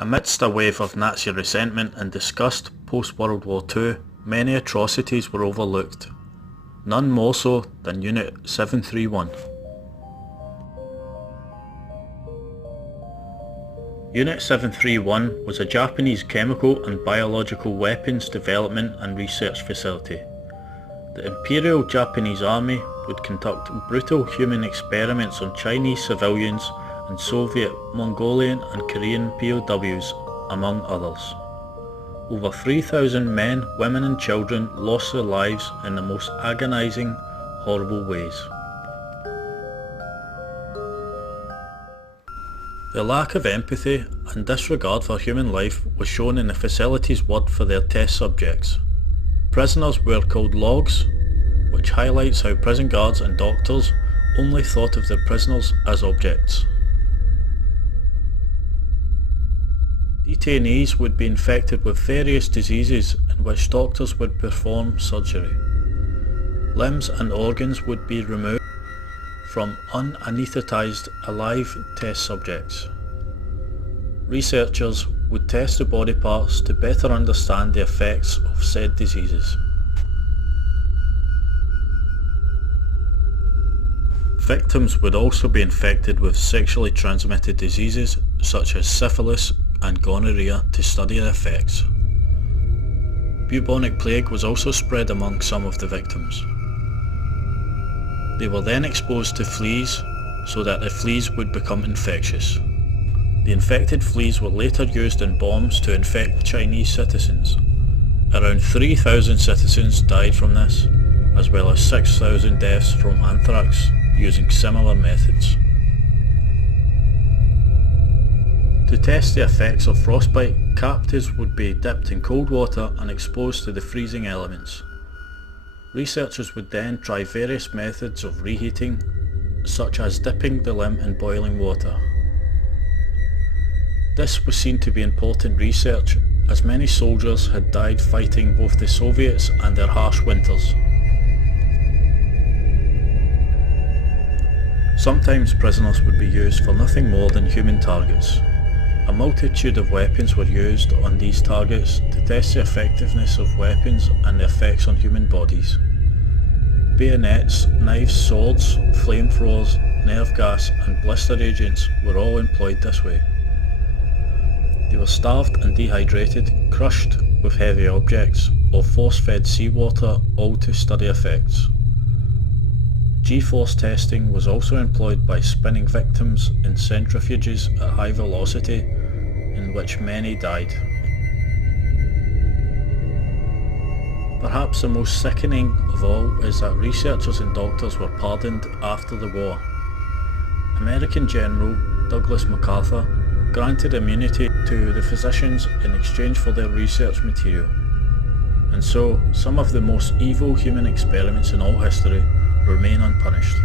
Amidst a wave of Nazi resentment and disgust post-World War II, many atrocities were overlooked, none more so than Unit 731. Unit 731 was a Japanese chemical and biological weapons development and research facility. The Imperial Japanese Army would conduct brutal human experiments on Chinese civilians and Soviet, Mongolian and Korean POWs, among others. Over 3,000 men, women and children lost their lives in the most agonizing, horrible ways. The lack of empathy and disregard for human life was shown in the facility's word for their test subjects. Prisoners were called logs, which highlights how prison guards and doctors only thought of their prisoners as objects. Detainees would be infected with various diseases in which doctors would perform surgery. Limbs and organs would be removed from unanesthetized alive test subjects. Researchers would test the body parts to better understand the effects of said diseases. Victims would also be infected with sexually transmitted diseases such as syphilis and gonorrhea to study the effects. Bubonic plague was also spread among some of the victims. They were then exposed to fleas so that the fleas would become infectious. The infected fleas were later used in bombs to infect Chinese citizens. Around 3,000 citizens died from this, as well as 6,000 deaths from anthrax using similar methods. To test the effects of frostbite, captives would be dipped in cold water and exposed to the freezing elements. Researchers would then try various methods of reheating, such as dipping the limb in boiling water. This was seen to be important research, as many soldiers had died fighting both the Soviets and their harsh winters. Sometimes prisoners would be used for nothing more than human targets. A multitude of weapons were used on these targets to test the effectiveness of weapons and the effects on human bodies. Bayonets, knives, swords, flamethrowers, nerve gas and blister agents were all employed this way. They were starved and dehydrated, crushed with heavy objects, or force-fed seawater, all to study effects. G-force testing was also employed by spinning victims in centrifuges at high velocity, in which many died. Perhaps the most sickening of all is that researchers and doctors were pardoned after the war. American General Douglas MacArthur granted immunity to the physicians in exchange for their research material. And so, some of the most evil human experiments in all history remain unpunished.